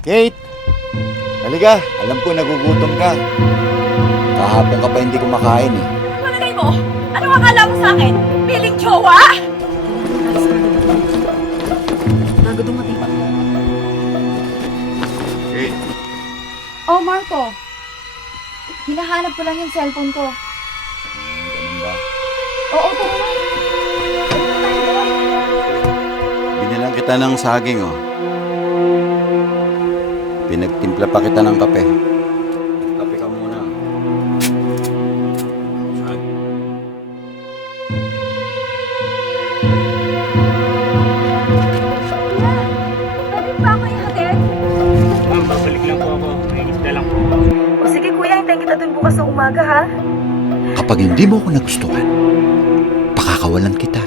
Kate! Halika, alam ko nagugutom ka. Kahapon ka pa hindi kumakain eh. Palagay mo, ano akala mo sa akin? Piling jowa? Bago dumating. Kate! Oh, Marco. Hinahanap ko lang yung cellphone ko. Ganun ba? Oo, tara na. Binilang kita ng saging oh. Pinagtimpla pa kita ng kape. Kape ka muna. Saging. Pwede ba ako ihatid? Ma'am, babalik lang po ako. May isda lang po. O sige kuya, hintayin kita dun bukas ng umaga ha. Kapag hindi mo ako nagustuhan, pakakawalan kita.